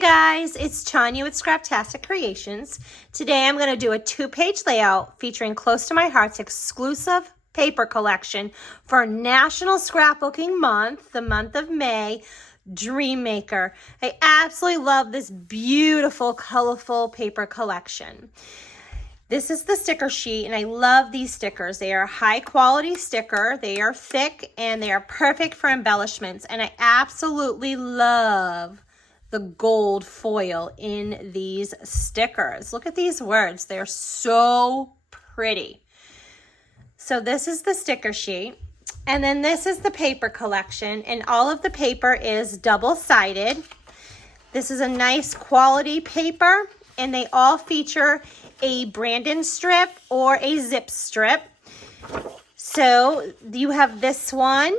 guys, it's Tanya with Scraptastic Creations. Today I'm going to do a 2-page layout featuring Close to My Heart's exclusive paper collection for National Scrapbooking Month, the month of May, Dream Maker. I absolutely love this beautiful, colorful paper collection. This is the sticker sheet, and I love these stickers. They are a high quality sticker. They are thick, and they are perfect for embellishments. And I absolutely love the gold foil in these stickers. Look at these words. They're so pretty. So this is the sticker sheet. And then this is the paper collection. And all of the paper is double-sided. This is a nice quality paper. And they all feature a Brandon strip or a zip strip. So you have this one,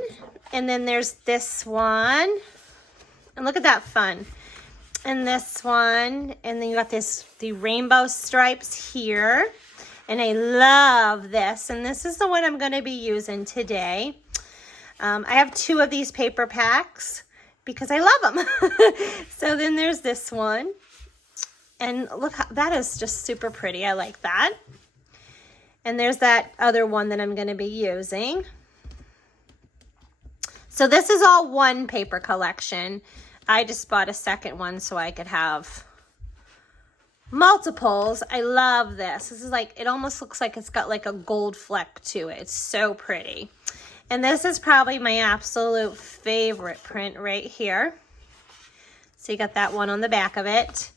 and then there's this one, and look at that fun. And this one, and then you got the rainbow stripes here, and I love this. And this is the one I'm going to be using today. I have 2 of these paper packs because I love them. So then there's this one. And look, that is just super pretty. I like that. And there's that other one that I'm going to be using. So this is all one paper collection. I just bought a second one so I could have multiples. I love this. This is like, it almost looks like it's got like a gold fleck to it. It's so pretty. And this is probably my absolute favorite print right here. So you got that one on the back of it.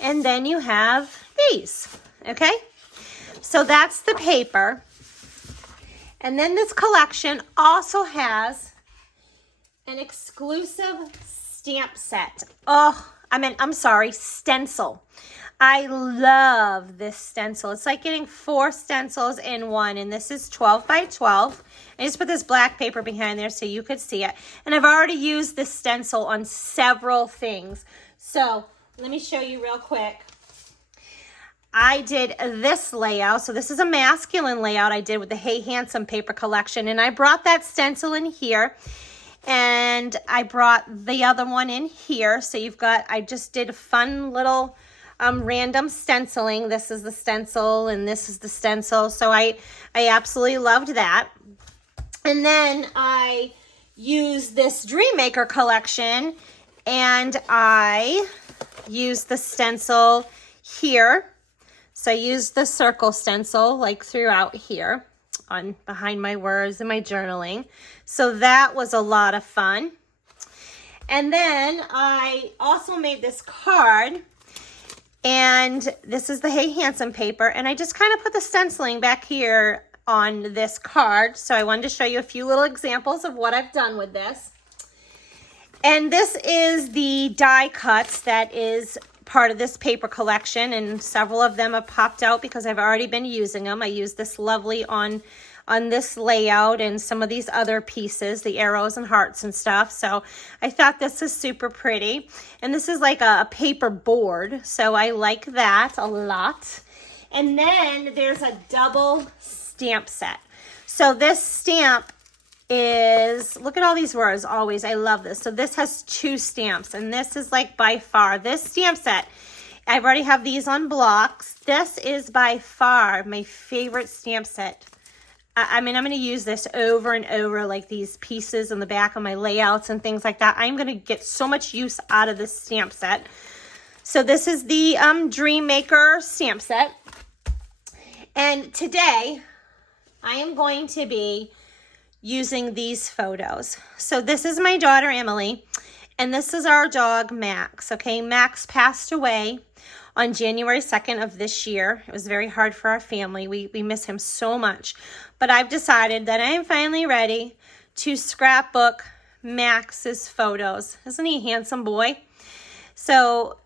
And then you have these, okay? So that's the paper. And then this collection also has an exclusive stamp set. Stencil. I love this stencil. It's like getting 4 stencils in one, and this is 12 by 12. I just put this black paper behind there so you could see it. And I've already used this stencil on several things. So let me show you real quick. I did this layout. So this is a masculine layout I did with the Hey Handsome paper collection. And I brought that stencil in here. And I brought the other one in here. So you've got, I just did a fun little random stenciling. This is the stencil and this is the stencil. So I absolutely loved that. And then I used this Dream Maker collection, and I used the stencil here. So I used the circle stencil like throughout here on behind my words and my journaling. So that was a lot of fun. And then I also made this card, and this is the Hey Handsome paper, and I just kind of put the stenciling back here on this card. So I wanted to show you a few little examples of what I've done with this. And this is the die cuts that is part of this paper collection, and several of them have popped out because I've already been using them. I used this lovely on this layout and some of these other pieces, the arrows and hearts and stuff. So I thought this is super pretty. And this is like a paper board, so I like that a lot. And then there's a double stamp set. So this stamp is, look at all these words, always. I love this. So this has 2 stamps, and this is like by far, this stamp set, I've already have these on blocks. This is by far my favorite stamp set. I mean, I'm going to use this over and over, like these pieces in the back of my layouts and things like that. I'm going to get so much use out of this stamp set. So this is the Dream Maker stamp set. And today, I am going to be using these photos. So this is my daughter, Emily, and this is our dog, Max. Okay, Max passed away on January 2nd of this year. It was very hard for our family. We miss him so much. But I've decided that I am finally ready to scrapbook Max's photos. Isn't he a handsome boy? So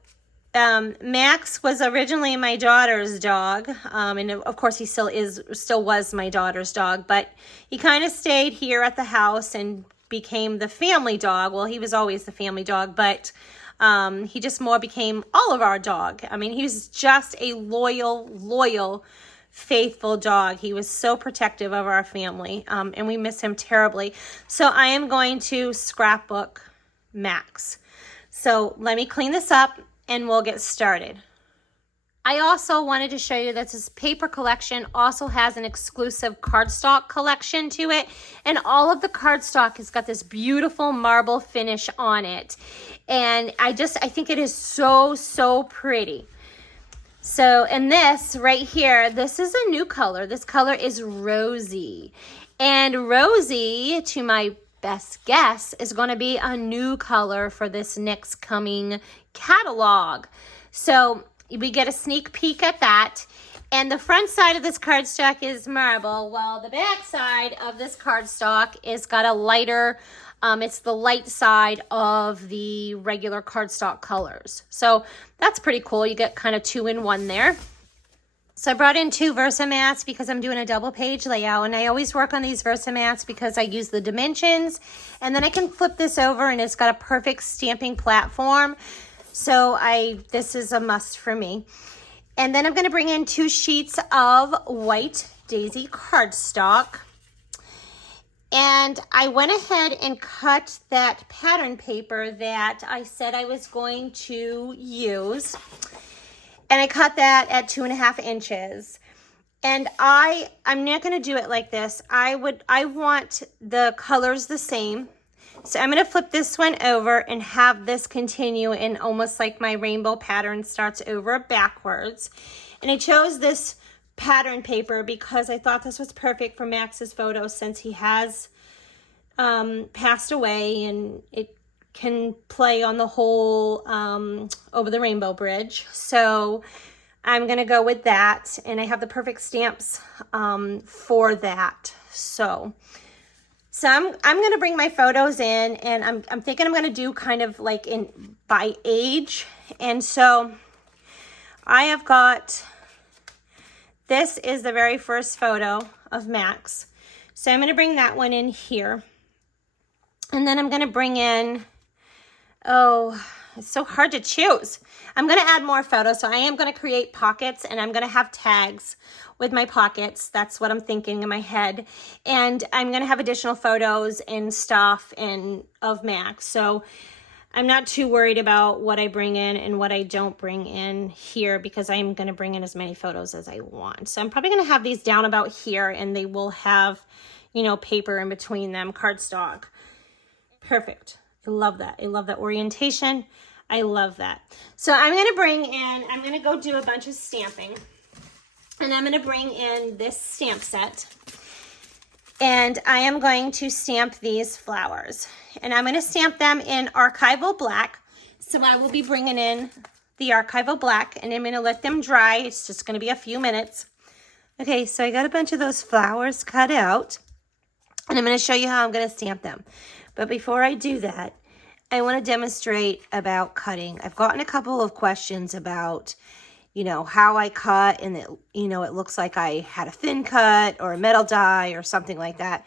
Max was originally my daughter's dog, and of course he still was my daughter's dog, but he kind of stayed here at the house and became the family dog. Well, he was always the family dog, but he just more became all of our dog. I mean, he was just a loyal, faithful dog. He was so protective of our family, and we miss him terribly. So I am going to scrapbook Max. So let me clean this up and we'll get started. I also wanted to show you that this paper collection also has an exclusive cardstock collection to it. And all of the cardstock has got this beautiful marble finish on it. And I think it is so, so pretty. So, and this right here, this is a new color. This color is Rosy. And Rosy, to my best guess, is going to be a new color for this next coming catalog. So we get a sneak peek at that. And the front side of this cardstock is marble, while the back side of this cardstock is got a lighter, it's the light side of the regular cardstock colors. So that's pretty cool. You get kind of 2-in-1 there. So I brought in 2 Versamats because I'm doing a double page layout, and I always work on these Versamats because I use the dimensions, and then I can flip this over and it's got a perfect stamping platform. So this is a must for me. And then I'm going to bring in 2 sheets of white daisy cardstock. And I went ahead and cut that pattern paper that I said I was going to use. And I cut that at 2.5 inches. And I'm not going to do it like this. I want the colors the same. So I'm going to flip this one over and have this continue in almost like my rainbow pattern starts over backwards. And I chose this pattern paper because I thought this was perfect for Max's photos since he has passed away, and it can play on the whole over the rainbow bridge. So I'm going to go with that, and I have the perfect stamps for that. So I'm going to bring my photos in, and I'm thinking I'm going to do kind of like by age. And so I have got, this is the very first photo of Max. So I'm going to bring that one in here. And then I'm going to bring in, oh, it's so hard to choose. I'm going to add more photos. So I am going to create pockets, and I'm going to have tags with my pockets. That's what I'm thinking in my head. And I'm going to have additional photos and stuff of Max. So I'm not too worried about what I bring in and what I don't bring in here, because I'm going to bring in as many photos as I want. So I'm probably going to have these down about here, and they will have, you know, paper in between them, cardstock. Perfect. I love that. I love that orientation. I love that. So I'm going to go do a bunch of stamping. And I'm going to bring in this stamp set. And I am going to stamp these flowers. And I'm going to stamp them in archival black. So I will be bringing in the archival black, and I'm going to let them dry. It's just going to be a few minutes. Okay, so I got a bunch of those flowers cut out. And I'm going to show you how I'm going to stamp them. But before I do that, I want to demonstrate about cutting. I've gotten a couple of questions about, you know, how I cut, and it, you know, it looks like I had a thin cut or a metal die or something like that.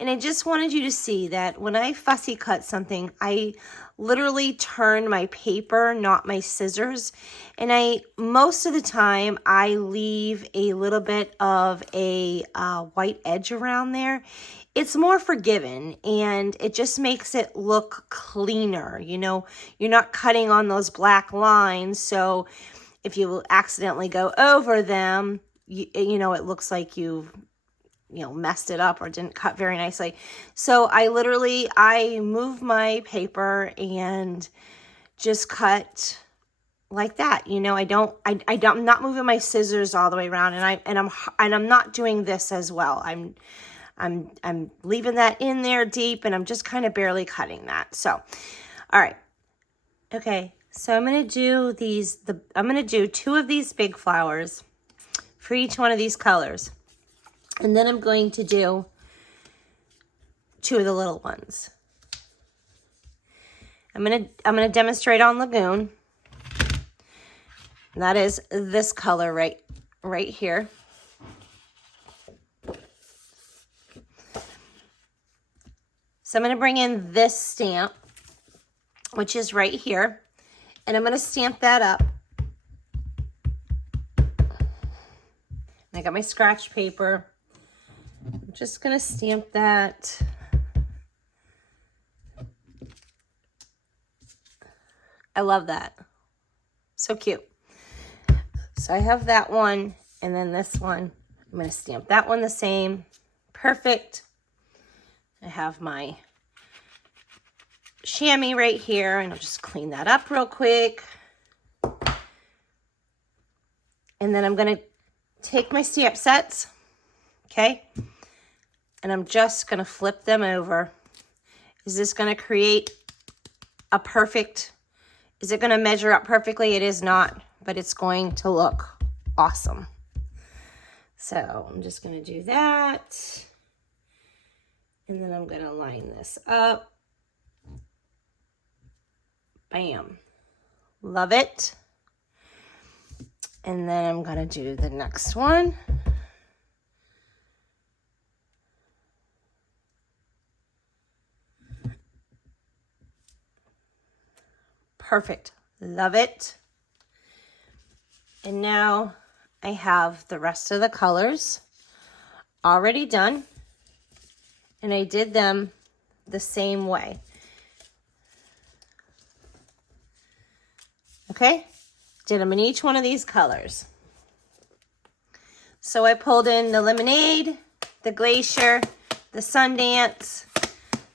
And I just wanted you to see that when I fussy cut something, I literally turn my paper, not my scissors. And most of the time, I leave a little bit of a white edge around there. It's more forgiving, and it just makes it look cleaner. You know, you're not cutting on those black lines, so if you accidentally go over them, you know, it looks like you've, you know, messed it up or didn't cut very nicely. So I move my paper and just cut like that. You know, I'm not moving my scissors all the way around, and I'm not doing this as well. I'm leaving that in there deep, and I'm just kind of barely cutting that. So, all right. Okay. So I'm going to do I'm going to do 2 of these big flowers for each one of these colors. And then I'm going to do 2 of the little ones. I'm going to demonstrate on Lagoon. And that is this color right here. So I'm going to bring in this stamp, which is right here. And I'm going to stamp that up. I got my scratch paper. I'm just going to stamp that. I love that. So cute. So I have that one, and then this one. I'm going to stamp that one the same. Perfect. I have my chamois right here, and I'll just clean that up real quick. And then I'm going to take my stamp sets, okay, and I'm just going to flip them over. Is this going to create a perfect, is it going to measure up perfectly? It is not, but it's going to look awesome. So I'm just going to do that. And then I'm going to line this up. Bam. Love it. And then I'm going to do the next one. Perfect. Love it. And now I have the rest of the colors already done. And I did them the same way. Okay? Did them in each one of these colors. So I pulled in the lemonade, the glacier, the Sundance,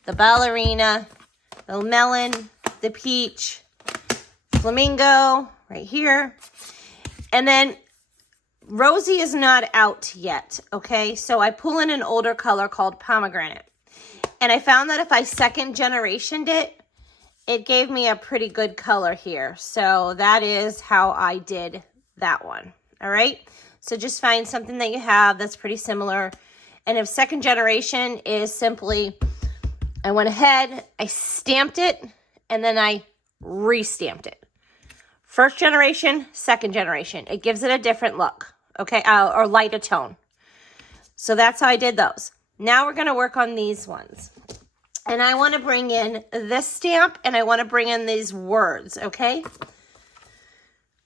the ballerina, the melon, the peach, flamingo right here. And then Rosie is not out yet, okay? So I pull in an older color called pomegranate. And I found that if I second generationed it, it gave me a pretty good color here. So that is how I did that one. All right. So just find something that you have that's pretty similar. And if second generation is simply, I went ahead, I stamped it, and then I re-stamped it. First generation, second generation. It gives it a different look. Okay. Or lighter tone. So that's how I did those. Now we're going to work on these ones. And I want to bring in this stamp, and I want to bring in these words, okay?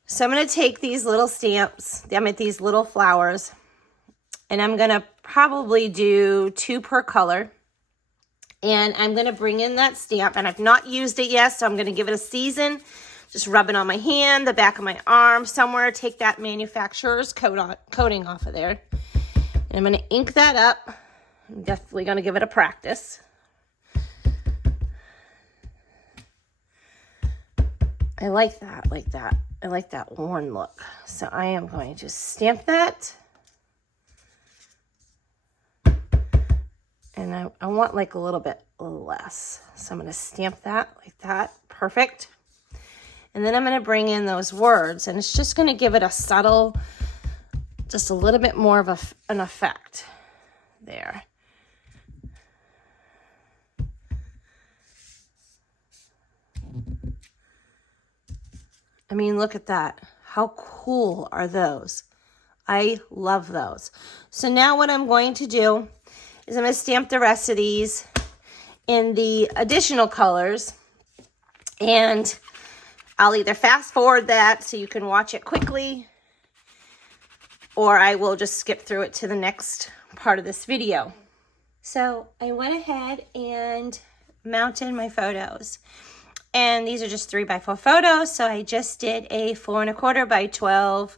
So I'm going to take these little stamps, these little flowers, and I'm going to probably do 2 per color. And I'm going to bring in that stamp, and I've not used it yet, so I'm going to give it a season. Just rub it on my hand, the back of my arm, somewhere. Take that manufacturer's coating off of there. And I'm going to ink that up. I'm definitely going to give it a practice. I like that. I like that worn look. So I am going to stamp that. And I want like a little less. So I'm going to stamp that like that. Perfect. And then I'm going to bring in those words, and it's just going to give it a subtle, just a little bit more of an effect there. I mean, look at that. How cool are those? I love those. So now what I'm going to do is I'm going to stamp the rest of these in the additional colors. And I'll either fast forward that so you can watch it quickly, or I will just skip through it to the next part of this video. So I went ahead and mounted my photos. And these are just 3x4 photos. So I just did a 4 1/4 by 12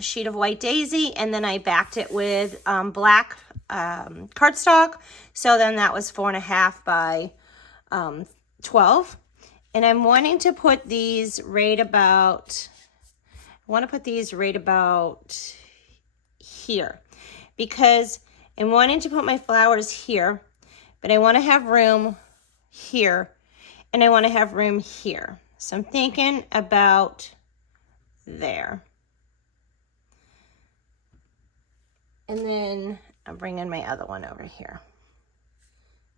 sheet of white daisy. And then I backed it with black cardstock. So then that was 4 1/2 by 12. And I'm wanting to put these right about, here. Because I'm wanting to put my flowers here. But I want to have room here. And I want to have room here. So I'm thinking about there. And then I'm bringing my other one over here.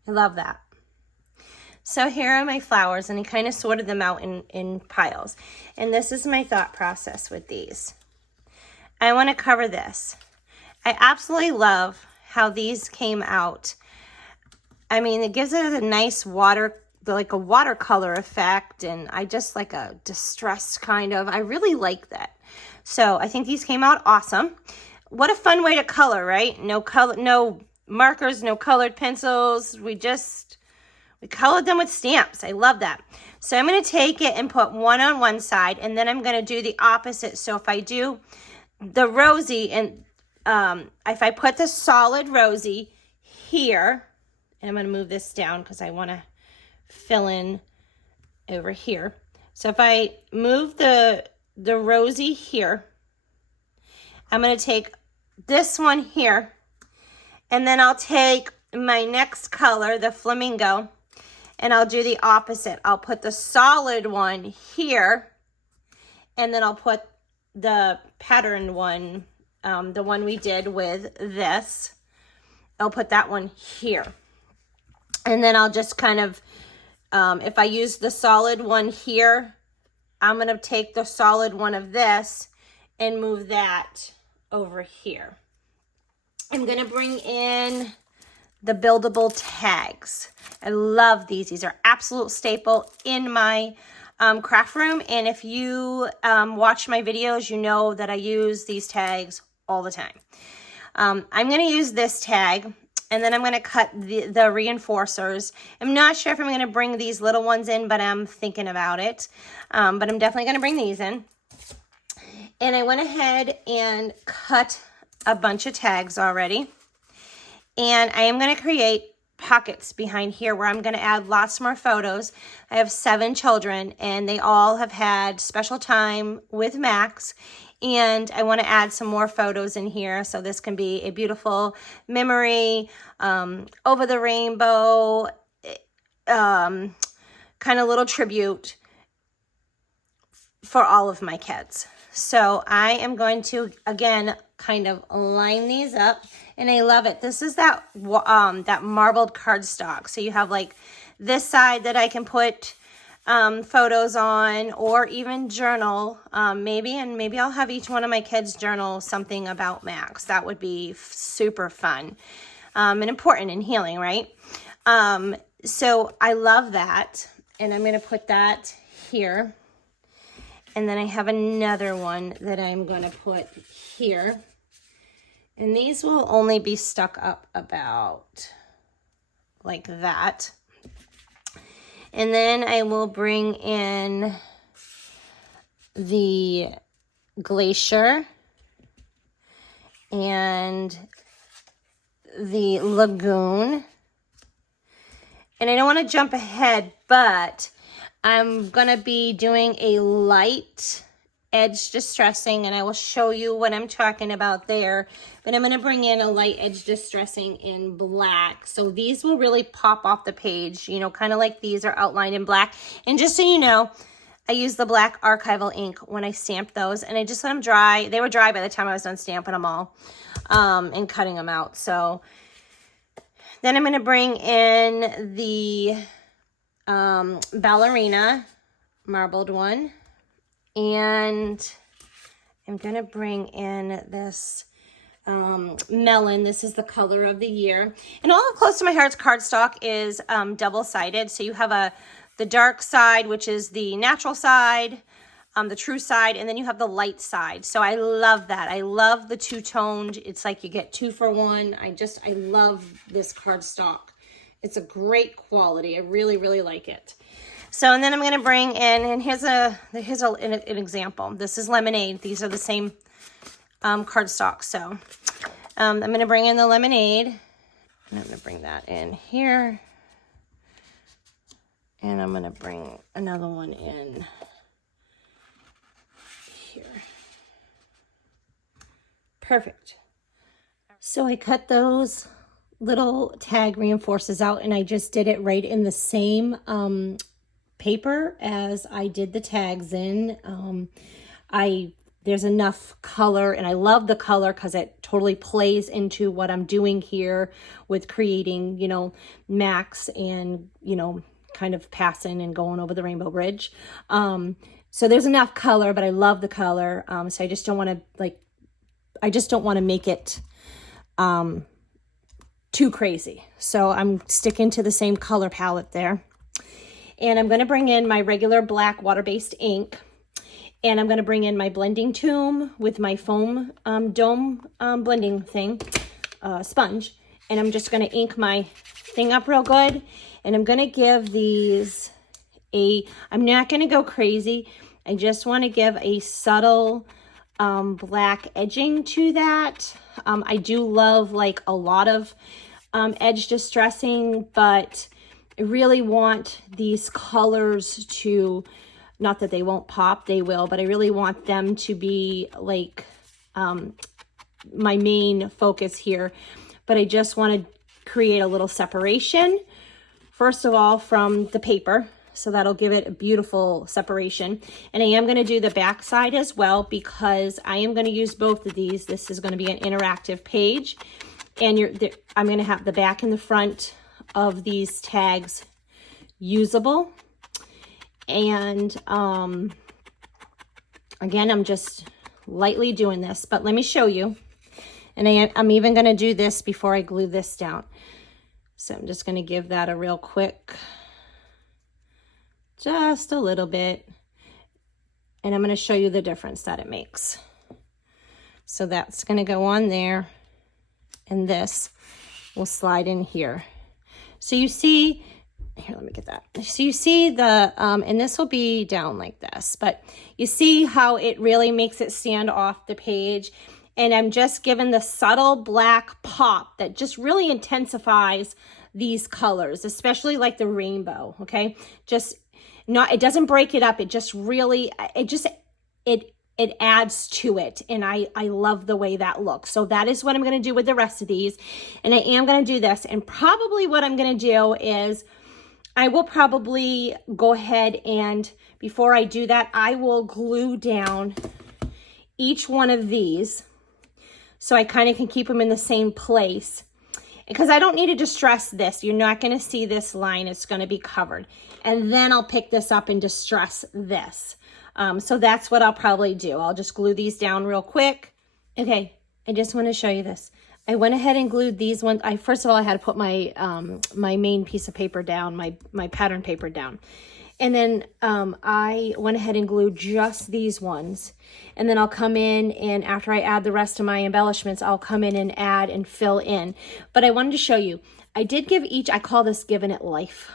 I love that. So here are my flowers, and I kind of sorted them out in piles. And this is my thought process with these. I want to cover this. I absolutely love how these came out. I mean, it gives it a nice like a watercolor effect, and I just like a distressed kind of. I really like that. So I think these came out awesome. What a fun way to color, right? No color, no markers, no colored pencils. We colored them with stamps. I love that. So I'm going to take it and put one on one side, and then I'm going to do the opposite. So if I do the rosy, and if I put the solid rosy here, and I'm going to move this down because I want to fill in over here. So if I move the rosy here, I'm going to take this one here, and then I'll take my next color, the flamingo, and I'll do the opposite. I'll put the solid one here, and then I'll put the patterned one, the one we did with this, I'll put that one here. And then I'll just kind of, if I use the solid one here, I'm going to take the solid one of this and move that over here. I'm going to bring in the buildable tags. I love these. These are absolute staple in my craft room. And if you watch my videos, you know that I use these tags all the time. I'm going to use this tag, and then I'm going to cut the reinforcers. I'm not sure if I'm going to bring these little ones in, but I'm thinking about it. But I'm definitely going to bring these in. And I went ahead and cut a bunch of tags already. And I am going to create pockets behind here where I'm going to add lots more photos. I have 7 children, and they all have had special time with Max. And I want to add some more photos in here, so this can be a beautiful memory, over the rainbow, kind of little tribute for all of my kids. So I am going to, again, kind of line these up, and I love it. This is that marbled cardstock. So you have like this side that I can put photos on, or even journal, maybe I'll have each one of my kids journal something about Max. That would be super fun and important in healing, right? So I love that, and I'm going to put that here. And then I have another one that I'm going to put here. And these will only be stuck up about like that. And then I will bring in the glacier and the lagoon. And I don't want to jump ahead, but I'm going to be doing a light edge distressing, and I will show you what I'm talking about there. But I'm going to bring in a light edge distressing in black. So these will really pop off the page, you know, kind of like these are outlined in black. And just so you know, I use the black archival ink when I stamp those, and I just let them dry. They were dry by the time I was done stamping them all and cutting them out. So then I'm going to bring in the ballerina marbled one, and I'm going to bring in this melon. This is the color of the year, and all close to my heart's cardstock is double-sided. So you have the dark side, which is the natural side, the true side, and then you have the light side. So I love that. I love the two-toned. It's like you get 2 for 1. I love this cardstock. It's a great quality. I really, really like it. So, and then I'm going to bring in, and here's an example. This is lemonade. These are the same cardstock. So I'm going to bring in the lemonade, and I'm going to bring that in here. And I'm going to bring another one in here. Perfect. So I cut those little tag reinforcers out, and I just did it right in the same paper as I did the tags in. There's enough color, and I love the color because it totally plays into what I'm doing here with creating, you know, Max and, you know, kind of passing and going over the Rainbow Bridge. So there's enough color, but I love the color. So I just don't want to make it too crazy. So I'm sticking to the same color palette there. And I'm going to bring in my regular black water-based ink. And I'm going to bring in my blending tomb with my foam dome blending thing, sponge. And I'm just going to ink my thing up real good. And I'm going to give these I'm not going to go crazy. I just want to give a subtle black edging to that. I do love like a lot of edge distressing, but I really want these colors to, not that they won't pop, they will, but I really want them to be like my main focus here. But I just want to create a little separation, first of all, from the paper. So that'll give it a beautiful separation. And I am going to do the back side as well, because I am going to use both of these. This is going to be an interactive page. And I'm going to have the back and the front of these tags usable. And again, I'm just lightly doing this, but let me show you. And I'm even going to do this before I glue this down. So I'm just going to give that a real quick, just a little bit. And I'm going to show you the difference that it makes. So that's going to go on there. And this will slide in here. So you see, here, let me get that. So you see the, and this will be down like this, but you see how it really makes it stand off the page. And I'm just giving the subtle black pop that just really intensifies these colors, especially like the rainbow, okay? Just not, it doesn't break it up. It just really, it adds to it. And I love the way that looks. So that is what I'm going to do with the rest of these. And I am going to do this. And probably what I'm going to do is I will probably go ahead and before I do that, I will glue down each one of these so I kind of can keep them in the same place. Because I don't need to distress this. You're not going to see this line. It's going to be covered. And then I'll pick this up and distress this. So that's what I'll probably do. I'll just glue these down real quick. Okay, I just want to show you this. I went ahead and glued these ones. First of all, I had to put my my main piece of paper down, my pattern paper down. And then I went ahead and glued just these ones. And then I'll come in, and after I add the rest of my embellishments, I'll come in and add and fill in. But I wanted to show you, I did give each, I call this giving it life.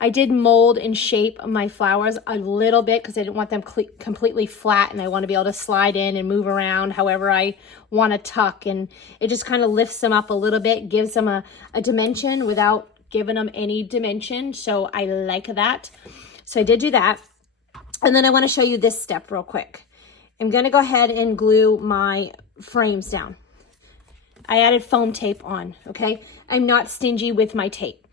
I did mold and shape my flowers a little bit because I didn't want them completely flat, and I want to be able to slide in and move around however I want to tuck. And it just kind of lifts them up a little bit, gives them a dimension without giving them any dimension. So I like that. So I did do that. And then I want to show you this step real quick. I'm going to go ahead and glue my frames down. I added foam tape on, okay? I'm not stingy with my tape.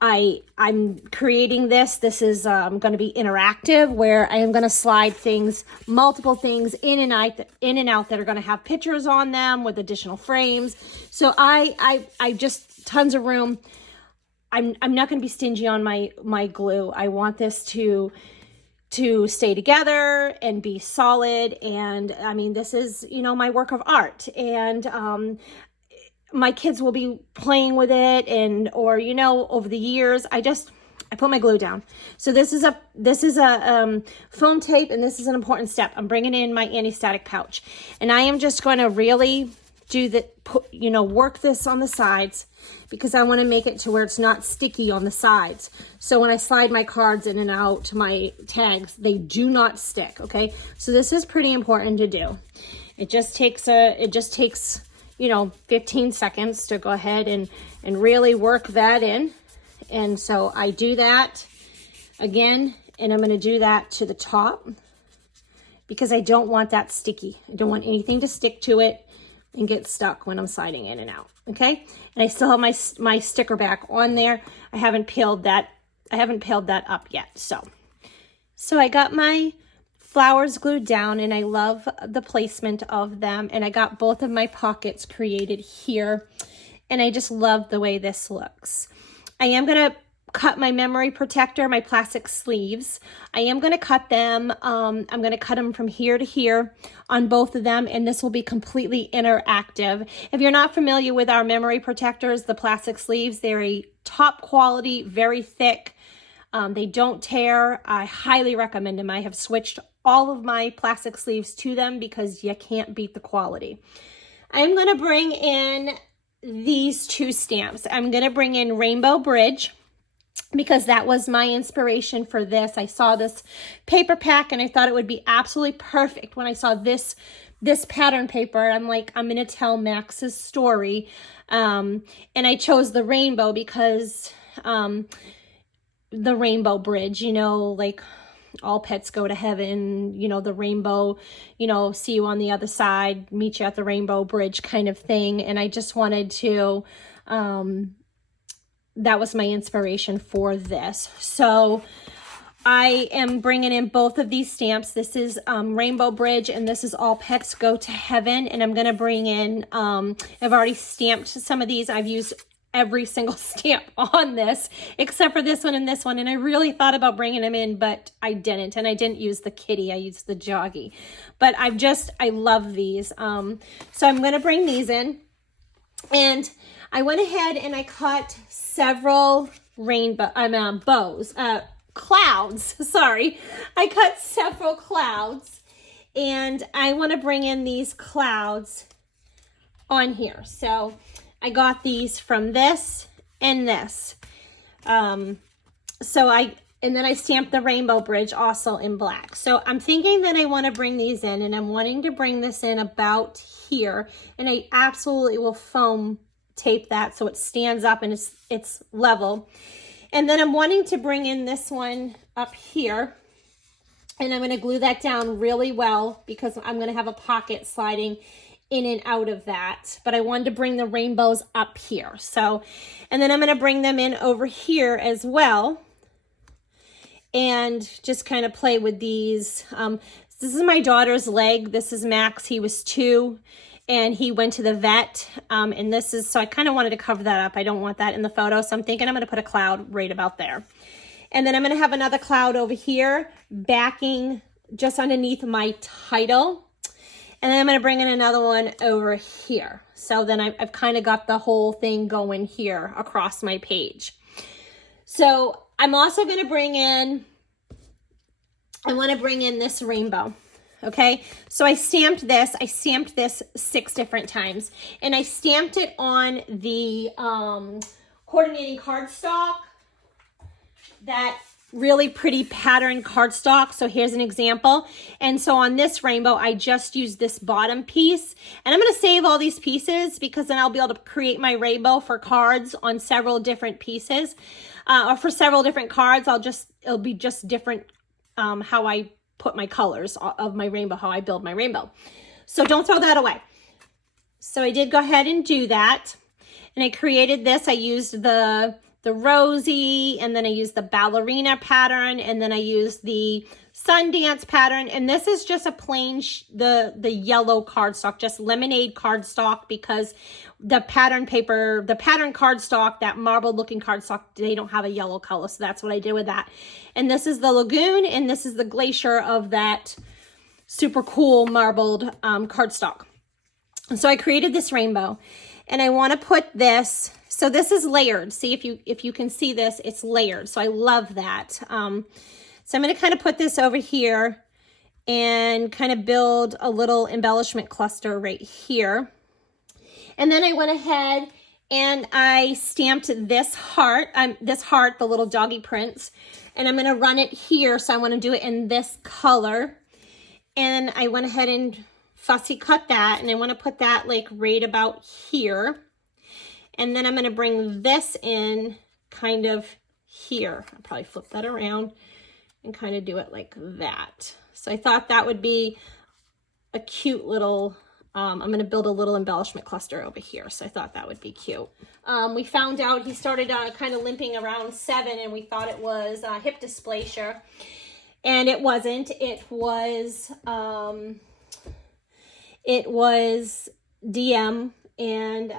I'm creating this. This is going to be interactive, where I am going to slide things, multiple things in and out that are going to have pictures on them with additional frames. So I just tons of room. I'm not going to be stingy on my glue. I want this to stay together and be solid. And I mean, this is, you know, my work of art. And my kids will be playing with it, or you know, over the years, I put my glue down. So this is a foam tape, and this is an important step. I'm bringing in my anti-static pouch, and I am just going to really work this on the sides, because I want to make it to where it's not sticky on the sides. So when I slide my cards in and out, my tags, they do not stick. Okay, so this is pretty important to do. It just takes 15 seconds to go ahead and really work that in. And so I do that again, and I'm going to do that to the top because I don't want that sticky. I don't want anything to stick to it and get stuck when I'm sliding in and out. Okay. And I still have my sticker back on there. I haven't peeled that up yet. So I got my flowers glued down, and I love the placement of them. And I got both of my pockets created here, and I just love the way this looks. I am going to cut my memory protector, my plastic sleeves. I am going to cut them. I'm going to cut them from here to here on both of them, and this will be completely interactive. If you're not familiar with our memory protectors, the plastic sleeves, they're a top quality, very thick. They don't tear. I highly recommend them. I have switched all of my plastic sleeves to them because you can't beat the quality. I'm going to bring in these two stamps. I'm going to bring in Rainbow Bridge, because that was my inspiration for this. I saw this paper pack and I thought it would be absolutely perfect when I saw this pattern paper. I'm like, I'm going to tell Max's story. And I chose the rainbow because the rainbow bridge, you know, like all pets go to heaven, you know, the rainbow, you know, see you on the other side, meet you at the rainbow bridge kind of thing. And I just wanted to, that was my inspiration for this. So I am bringing in both of these stamps. This is Rainbow Bridge, and this is All Pets Go to Heaven. And I'm going to bring in, I've already stamped some of these. I've used every single stamp on this, except for this one and this one. And I really thought about bringing them in, but I didn't. And I didn't use the kitty. I used the Joggy. But I love these. So I'm going to bring these in. And I went ahead and I cut several clouds, sorry. I cut several clouds, and I want to bring in these clouds on here. So I got these from this and this. And then I stamped the Rainbow Bridge also in black. So I'm thinking that I want to bring these in, and I'm wanting to bring this in about here, and I absolutely will foam tape that so it stands up and it's level. And then I'm wanting to bring in this one up here, and I'm going to glue that down really well because I'm going to have a pocket sliding in and out of that. But I wanted to bring the rainbows up here. So, and then I'm going to bring them in over here as well and just kind of play with these. This is my daughter's leg. This is Max. He was 2. And he went to the vet, and this is, so I kind of wanted to cover that up. I don't want that in the photo, so I'm thinking I'm going to put a cloud right about there. And then I'm going to have another cloud over here, backing just underneath my title. And then I'm going to bring in another one over here. So then I've kind of got the whole thing going here across my page. So I'm also going to bring in, I want to bring in this rainbow. Okay, so I stamped this 6 different times, and I stamped it on the coordinating cardstock, that really pretty pattern cardstock. So here's an example. And so on this rainbow, I just used this bottom piece, and I'm going to save all these pieces because then I'll be able to create my rainbow for cards on several different pieces, or for several different cards. It'll be just different how I put my colors of my rainbow, how I build my rainbow. So don't throw that away. So I did go ahead and do that. And I created this. I used the rosy, and then I used the ballerina pattern, and then I used the Sundance pattern. And this is just a plain, the yellow cardstock, just lemonade cardstock, because the pattern paper, the pattern cardstock, that marble looking cardstock, they don't have a yellow color. So that's what I did with that. And this is the lagoon, and this is the glacier of that super cool marbled cardstock. And so I created this rainbow, and I want to put this, so this is layered. See, if you can see this, it's layered. So I love that. So I'm going to kind of put this over here and kind of build a little embellishment cluster right here. And then I went ahead and I stamped this heart, the little doggy prints, and I'm going to run it here. So I want to do it in this color. And I went ahead and fussy cut that, and I want to put that like right about here. And then I'm going to bring this in kind of here. I'll probably flip that around and kind of do it like that. So I thought that would be a cute little, I'm going to build a little embellishment cluster over here. So I thought that would be cute. We found out he started kind of limping around 7, and we thought it was hip dysplasia. And it wasn't. It was DM, and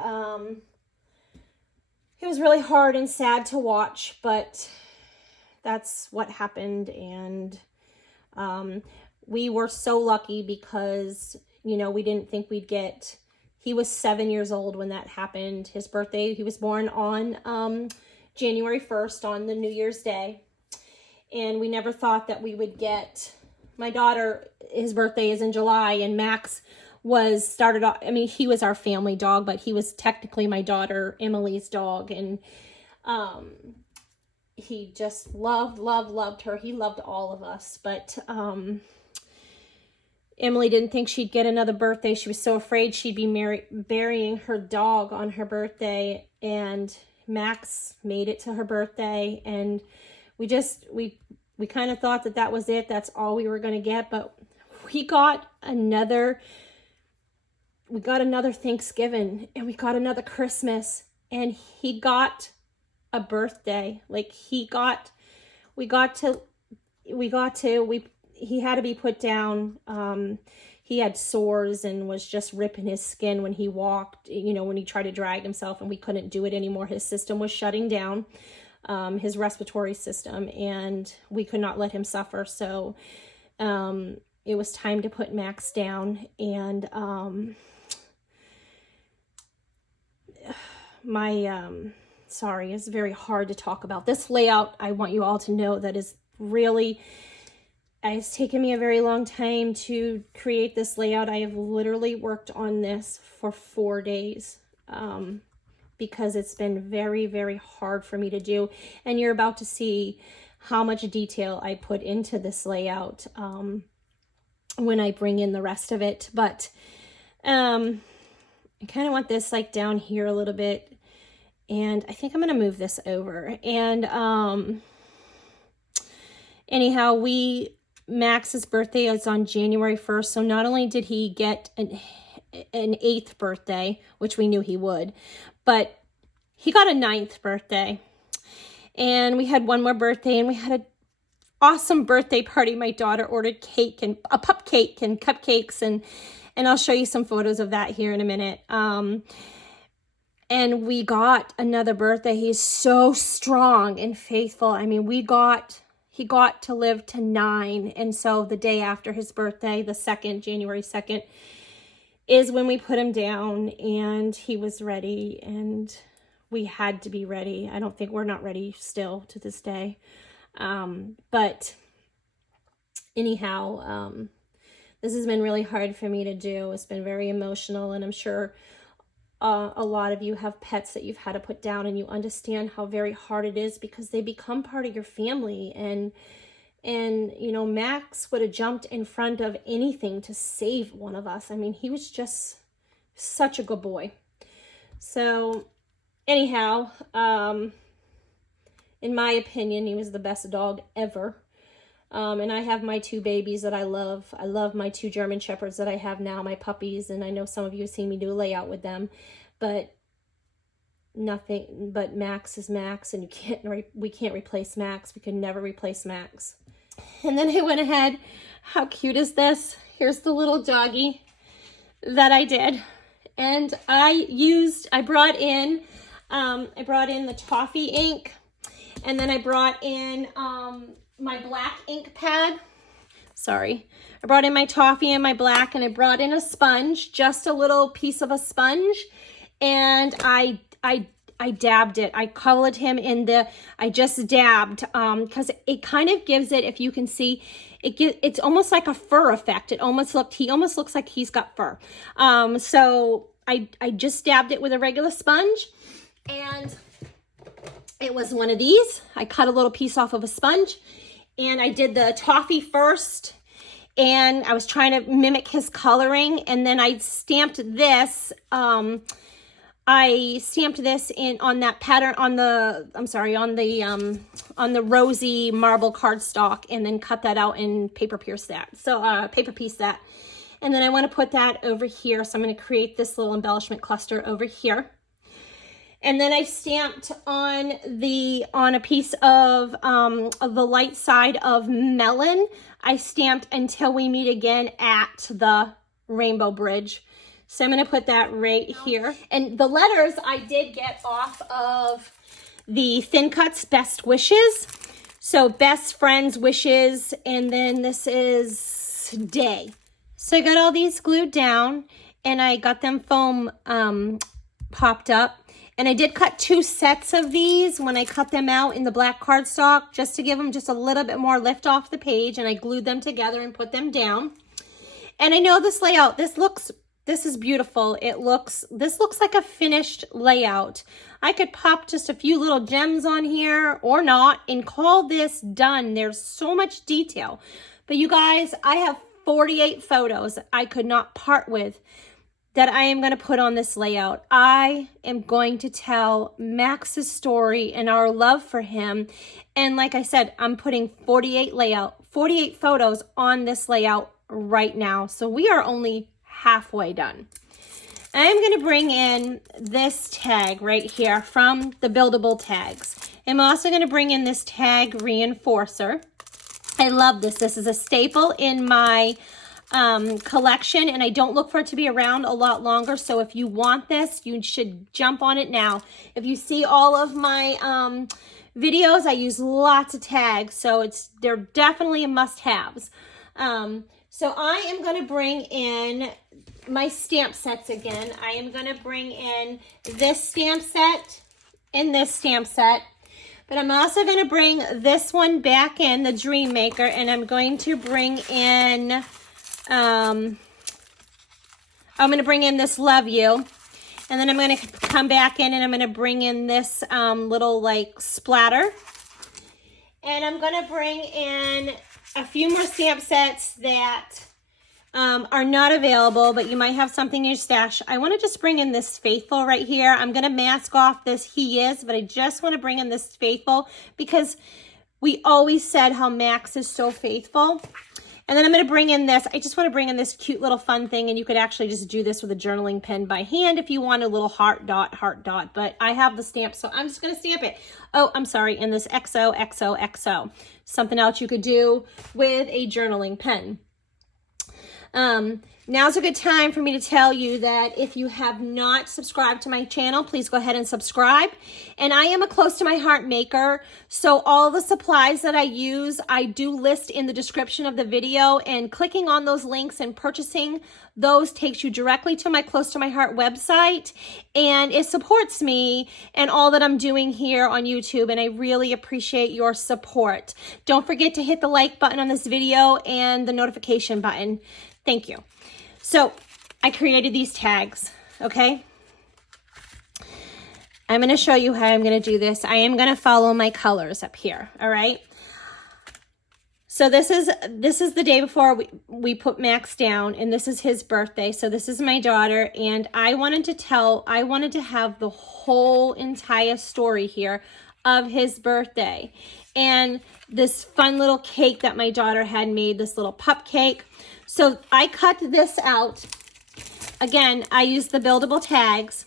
it was really hard and sad to watch, but that's what happened. And we were so lucky because, you know, we didn't think we'd get, he was 7 years old when that happened. His birthday, he was born on January 1st, on the New Year's Day. And we never thought that we would get, my daughter, his birthday is in July, and Max started off, I mean, he was our family dog, but he was technically my daughter Emily's dog. And he just loved her. He loved all of us, but Emily didn't think she'd get another birthday. She was so afraid she'd be burying her dog on her birthday, and Max made it to her birthday, and we kind of thought that was it. That's all we were going to get, but we got another Thanksgiving, and we got another Christmas, and he got a birthday. Like he had to be put down. He had sores and was just ripping his skin when he walked, you know, when he tried to drag himself, and we couldn't do it anymore. His system was shutting down, his respiratory system, and we could not let him suffer. So it was time to put Max down, and sorry, it's very hard to talk about. This layout, I want you all to know that is really, it's taken me a very long time to create this layout. I have literally worked on this for 4 days because it's been very, very hard for me to do. And you're about to see how much detail I put into this layout when I bring in the rest of it. But I kind of want this like down here a little bit. And I think I'm going to move this over. And anyhow, Max's birthday is on January 1st. So not only did he get an 8th birthday, which we knew he would, but he got a 9th birthday. And we had one more birthday, and we had an awesome birthday party. My daughter ordered cake and a cupcake and cupcakes, and I'll show you some photos of that here in a minute. And we got another birthday. He's so strong and faithful. I mean, he got to live to 9. And so the day after his birthday, the 2nd, January 2nd, is when we put him down, and he was ready, and we had to be ready. I don't think we're not ready still to this day. But anyhow, this has been really hard for me to do. It's been very emotional, and I'm sure a lot of you have pets that you've had to put down, and you understand how very hard it is because they become part of your family. And you know, Max would have jumped in front of anything to save one of us. I mean, he was just such a good boy. So anyhow, in my opinion, he was the best dog ever. And I have my 2 babies that I love. I love my 2 German Shepherds that I have now, my puppies, and I know some of you have seen me do a layout with them, but nothing but Max is Max, and we can't replace Max. We could never replace Max. And then I went ahead, how cute is this? Here's the little doggy that I did. And I brought in the toffee ink, and then I brought in my black ink pad. Sorry. I brought in my toffee and my black, and I brought in a sponge, just a little piece of a sponge, and I dabbed it. I colored him I just dabbed, because it kind of gives it, if you can see, it's almost like a fur effect. He almost looks like he's got fur. So I just dabbed it with a regular sponge, and it was one of these. I cut a little piece off of a sponge, and I did the toffee first, and I was trying to mimic his coloring, and then I stamped this. I stamped this in on that pattern on the rosy marble cardstock, and then cut that out and paper piece that. And then I want to put that over here. So I'm going to create this little embellishment cluster over here. And then I stamped on a piece of the light side of melon. I stamped until we meet again at the rainbow bridge. So I'm going to put that right here. And the letters I did get off of the Thin Cuts Best Wishes. So best friends wishes, and then this is day. So I got all these glued down, and I got them foam popped up. And I did cut 2 sets of these when I cut them out in the black cardstock, just to give them just a little bit more lift off the page, and I glued them together and put them down. And I know this layout, this looks This is beautiful. This looks like a finished layout. I could pop just a few little gems on here or not and call this done. There's so much detail. But you guys, I have 48 photos I could not part with that I am going to put on this layout. I am going to tell Max's story and our love for him. And like I said, I'm putting 48 photos on this layout right now. So we are only halfway done. I'm going to bring in this tag right here from the Buildable Tags. I'm also going to bring in this tag reinforcer. I love this. This is a staple in my collection, and I don't look for it to be around a lot longer. So if you want this, you should jump on it now. If you see all of my videos, I use lots of tags, so they're definitely a must-haves. So I am going to bring in my stamp sets again. I am going to bring in this stamp set and this stamp set. But I'm also going to bring this one back in, the Dream Maker, and I'm going to bring in, I'm going to bring in this Love You. And then I'm going to come back in and I'm going to bring in this little like splatter. And I'm going to bring in a few more stamp sets that are not available, but you might have something in your stash. I want to just bring in this Faithful right here. I'm going to mask off this He Is, but I just want to bring in this Faithful because we always said how Max is so faithful. And then I'm going to bring in this. I just want to bring in this cute little fun thing, and you could actually just do this with a journaling pen by hand if you want a little heart dot, but I have the stamp, so I'm just going to stamp it. Oh, I'm sorry, in this XOXOXO. Something else you could do with a journaling pen. Now's a good time for me to tell you that if you have not subscribed to my channel, please go ahead and subscribe. And I am a close to my heart maker, so all the supplies that I use, I do list in the description of the video, and clicking on those links and purchasing those takes you directly to my Close to My Heart website, and it supports me and all that I'm doing here on YouTube, and I really appreciate your support. Don't forget to hit the like button on this video and the notification button. Thank you. So I created these tags, okay? I'm going to show you how I'm going to do this. I am going to follow my colors up here, all right? So this is the day before we put Max down, and this is his birthday. So this is my daughter, and I wanted to have the whole entire story here of his birthday. And this fun little cake that my daughter had made, this little pup cake. So I cut this out. Again, I used the Buildable Tags,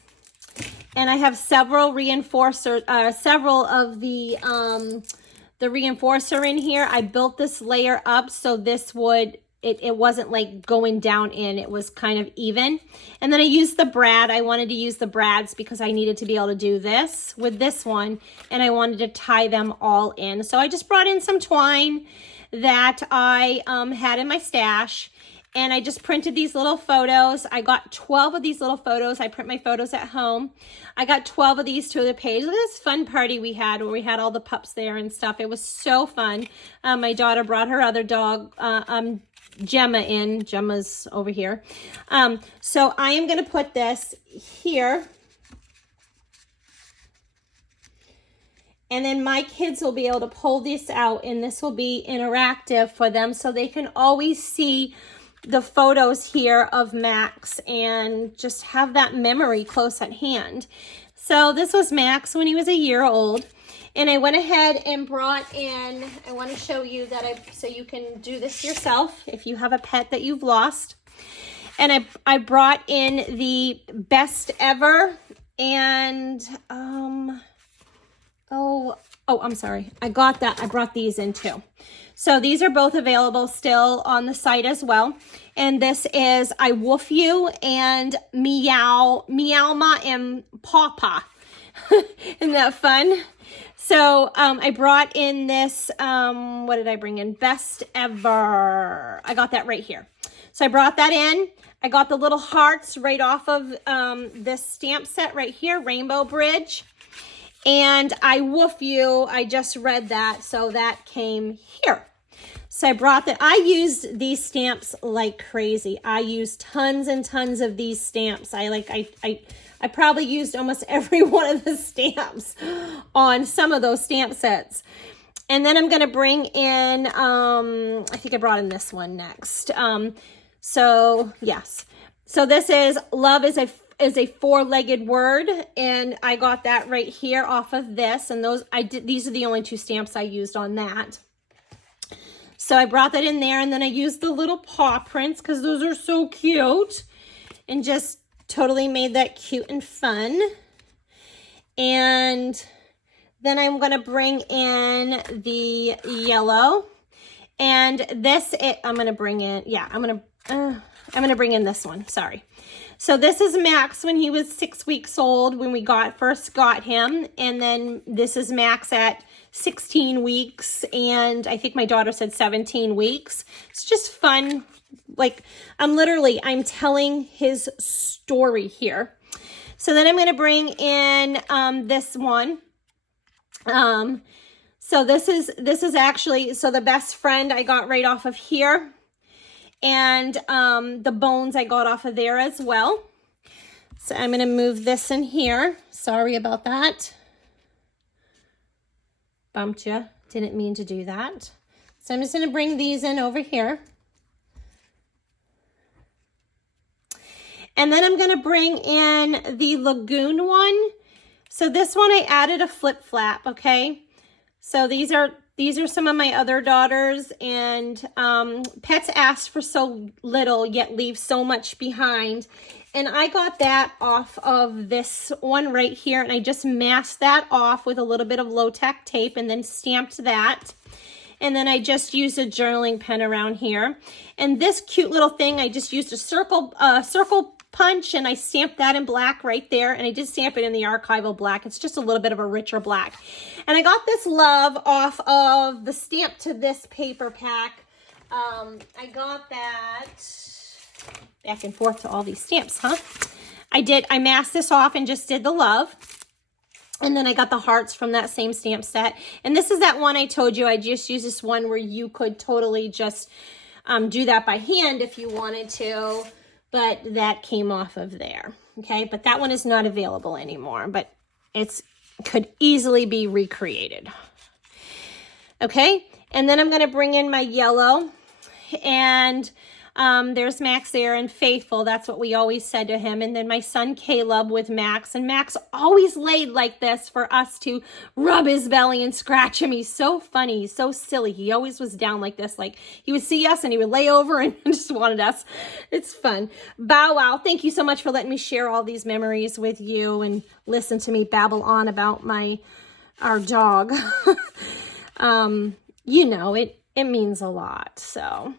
and I have several reinforcers, several of the reinforcer in here. I built this layer up so this would, it wasn't like going down in, it was kind of even. And then I used the brad. I wanted to use the brads because I needed to be able to do this with this one, and I wanted to tie them all in. So I just brought in some twine that I had in my stash, and I just printed these little photos. I got 12 of these little photos. I print my photos at home. I got 12 of these to the page. Look at this fun party we had where we had all the pups there and stuff. It was so fun. My daughter brought her other dog, Gemma, in. Gemma's over here. So I am going to put this here. And then my kids will be able to pull this out, and this will be interactive for them so they can always see the photos here of Max and just have that memory close at hand. So this was Max when he was a year old. And I went ahead and brought in, I want to show you that so you can do this yourself if you have a pet that you've lost. And I brought in the Best Ever, and I'm sorry. I brought these in too. So these are both available still on the site as well. And this is I Woof You and Meowma and Pawpaw. Isn't that fun? So I brought in this, what did I bring in? Best Ever. I got that right here. So I brought that in. I got the little hearts right off of this stamp set right here, Rainbow Bridge. And I Woof You, I just read that, so that came here. So I brought that. I used these stamps like crazy. I used tons and tons of these stamps. I probably used almost every one of the stamps on some of those stamp sets. And then I'm going to bring in, I think I brought in this one next. So yes. So this is love is a four-legged word, and I got that right here off of this. And these are the only two stamps I used on that. So I brought that in there, and then I used the little paw prints because those are so cute, and just totally made that cute and fun. And then I'm going to bring in the yellow, and I'm going to bring in, yeah, I'm going to bring in this one. Sorry. So this is Max when he was 6 weeks old when we first got him. And then this is Max at 16 weeks. And I think my daughter said 17 weeks. It's just fun. Like I'm telling his story here. So then I'm going to bring in this one. So this is actually, so the best friend I got right off of here. And the bones I got off of there as well. So I'm going to move this in here. Sorry about that. Bumped you. Didn't mean to do that. So I'm just going to bring these in over here. And then I'm going to bring in the Lagoon one. So this one I added a flip flap, okay? So these are some of my other daughters, and pets ask for so little yet leave so much behind. And I got that off of this one right here, and I just masked that off with a little bit of low-tech tape and then stamped that. And then I just used a journaling pen around here. And this cute little thing, I just used a circle punch, and I stamped that in black right there. And I did stamp it in the archival black. It's just a little bit of a richer black. And I got this love off of the Stamp to This paper pack. I got that back and forth to all these stamps, huh? I masked this off and just did the love. And then I got the hearts from that same stamp set. And this is that one I told you. I just used this one where you could totally just do that by hand if you wanted to. But that came off of there, okay? But that one is not available anymore, but it could easily be recreated, okay? And then I'm going to bring in my yellow, and there's Max there, and Faithful, that's what we always said to him. And then my son Caleb with Max, and Max always laid like this for us to rub his belly and scratch him. He's so funny, he's so silly. He always was down like this, like he would see us and he would lay over and just wanted us. It's fun. Bow Wow, thank you so much for letting me share all these memories with you and listen to me babble on about our dog. You know, it means a lot. So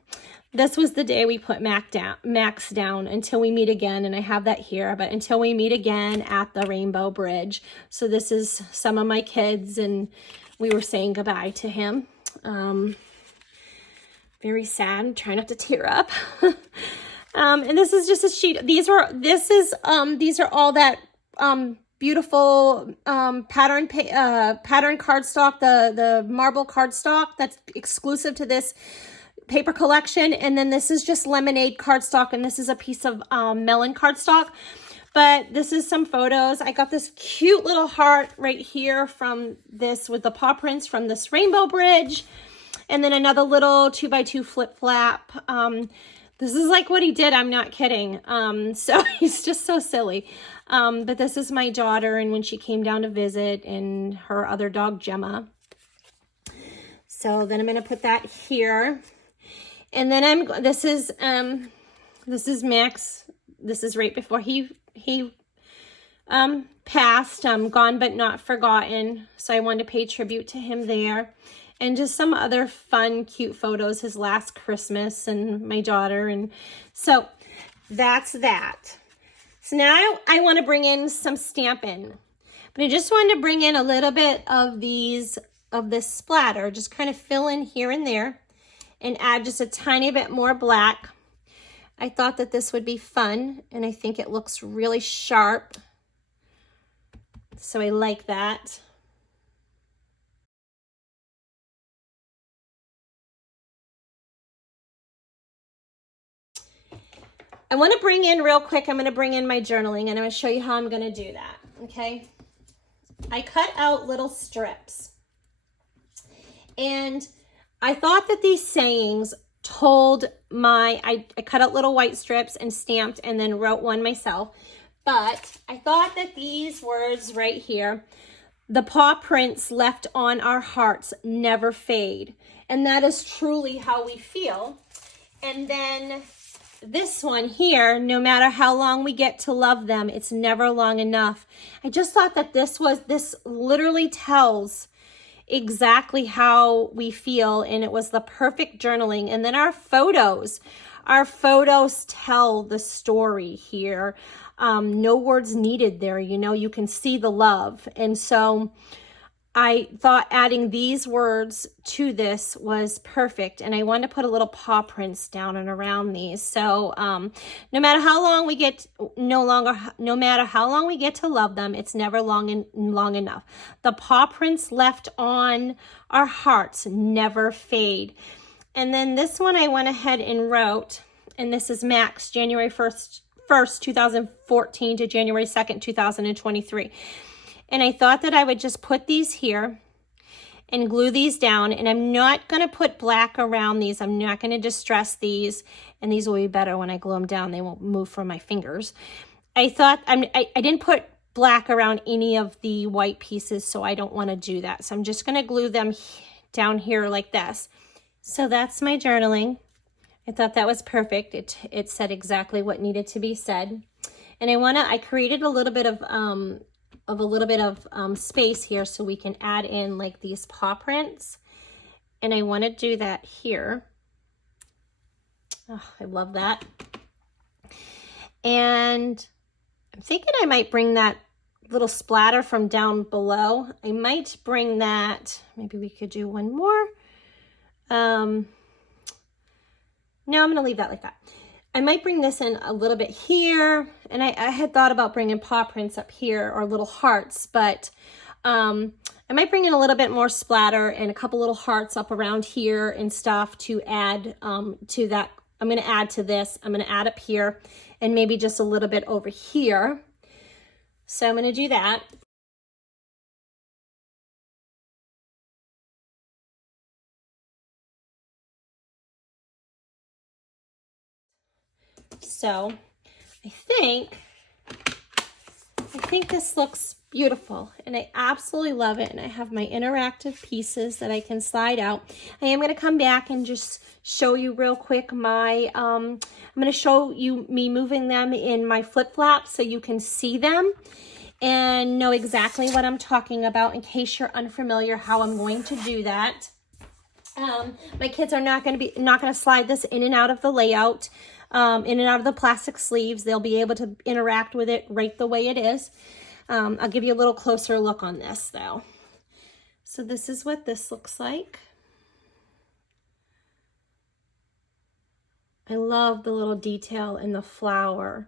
this was the day we put Max down until we meet again. And I have that here, but until we meet again at the Rainbow Bridge. So this is some of my kids, and we were saying goodbye to him. Very sad. Try not to tear up. And this is just a sheet. These are all that beautiful pattern cardstock, the marble cardstock that's exclusive to this paper collection. And then this is just lemonade cardstock, and this is a piece of melon cardstock. But this is some photos. I got this cute little heart right here from this with the paw prints from this Rainbow Bridge, and then another little 2x2 flip flap. This is like what he did, I'm not kidding. So he's just so silly. But this is my daughter, and when she came down to visit, and her other dog Gemma. So then I'm going to put that here. And then this is Max. This is right before he passed, Gone But Not Forgotten. So I wanted to pay tribute to him there. And just some other fun, cute photos, his last Christmas and my daughter. And so that's that. So now I want to bring in some stamping. But I just wanted to bring in a little bit of this splatter. Just kind of fill in here and there. And add just a tiny bit more black. I thought that this would be fun, and I think it looks really sharp. So I like that. I want to bring in real quick, I'm going to bring in my journaling, and I'm going to show you how I'm going to do that, okay? I cut out little strips, and I thought that these sayings told I cut out little white strips and stamped and then wrote one myself, but I thought that these words right here, the paw prints left on our hearts never fade, and that is truly how we feel. And then this one here, no matter how long we get to love them, it's never long enough. I just thought that this literally tells exactly how we feel, and it was the perfect journaling. And then our photos tell the story here. No words needed there, you know, you can see the love. And so I thought adding these words to this was perfect, and I wanted to put a little paw prints down and around these. So no matter how long we get to love them, it's never long enough. The paw prints left on our hearts never fade. And then this one I went ahead and wrote, and this is Max, January 1st, 2014 to January 2nd, 2023. And I thought that I would just put these here and glue these down. And I'm not going to put black around these. I'm not going to distress these. And these will be better when I glue them down. They won't move from my fingers. I thought, I didn't put black around any of the white pieces, so I don't want to do that. So I'm just going to glue them down here like this. So that's my journaling. I thought that was perfect. It said exactly what needed to be said. And I created a little bit of space here so we can add in like these paw prints, and I want to do that here. Oh, I love that. And I'm thinking I might bring that little splatter from down below. I might bring that, maybe we could do one more. No, I'm going to leave that like that. I might bring this in a little bit here, and I had thought about bringing paw prints up here or little hearts, but I might bring in a little bit more splatter and a couple little hearts up around here and stuff to add to that. I'm going to add to this. I'm going to add up here and maybe just a little bit over here. So I'm going to do that. So I think this looks beautiful, and I absolutely love it. And I have my interactive pieces that I can slide out. I am going to come back and just show you real quick my, I'm going to show you me moving them in my flip flops so you can see them and know exactly what I'm talking about in case you're unfamiliar how I'm going to do that. My kids are not going to slide this in and out of the layout, in and out of the plastic sleeves. They'll be able to interact with it right the way it is. I'll give you a little closer look on this though. So this is what this looks like. I love the little detail in the flower.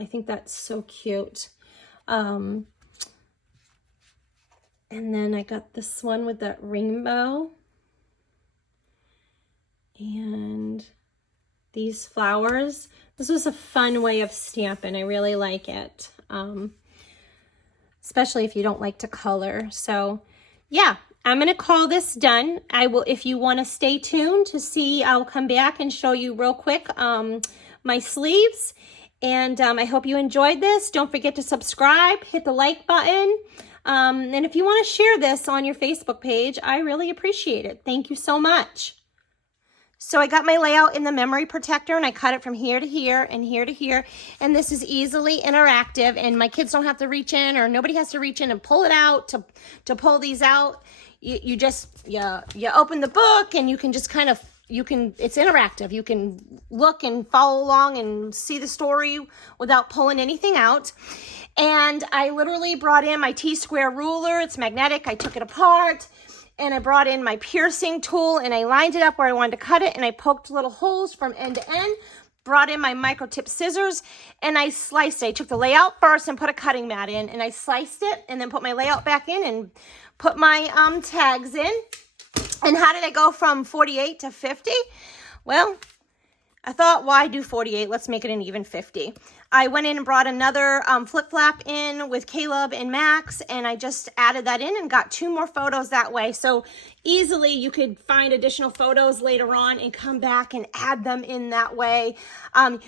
I think that's so cute. And then I got this one with that rainbow. And these flowers. This was a fun way of stamping. I really like it. Especially if you don't like to color. So yeah, I'm going to call this done. I will, if you want to stay tuned to see, I'll come back and show you real quick my sleeves. And I hope you enjoyed this. Don't forget to subscribe, hit the like button. And if you want to share this on your Facebook page, I really appreciate it. Thank you so much. So I got my layout in the memory protector, and I cut it from here to here and here to here. And this is easily interactive, and my kids don't have to reach in, or nobody has to reach in and pull it out to pull these out. You open the book, and you can just kind of, it's interactive. You can look and follow along and see the story without pulling anything out. And I literally brought in my T-square ruler. It's magnetic. I took it apart. And I brought in my piercing tool, and I lined it up where I wanted to cut it, and I poked little holes from end to end, brought in my micro tip scissors, and I sliced it. I took the layout first and put a cutting mat in, and I sliced it, and then put my layout back in and put my tags in. And how did I go from 48 to 50? Well, I thought, why do 48? Let's make it an even 50. I went in and brought another flip flap in with Caleb and Max, and I just added that in and got 2 more photos that way. So easily you could find additional photos later on and come back and add them in that way.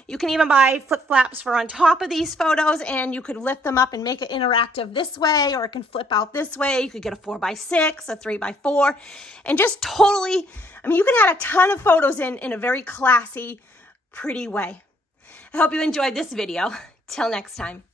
You can even buy flip flaps for on top of these photos, and you could lift them up and make it interactive this way, or it can flip out this way. You could get a 4x6, a 3x4, and just totally, I mean, you can add a ton of photos in a very classy, pretty way. I hope you enjoyed this video. Till next time.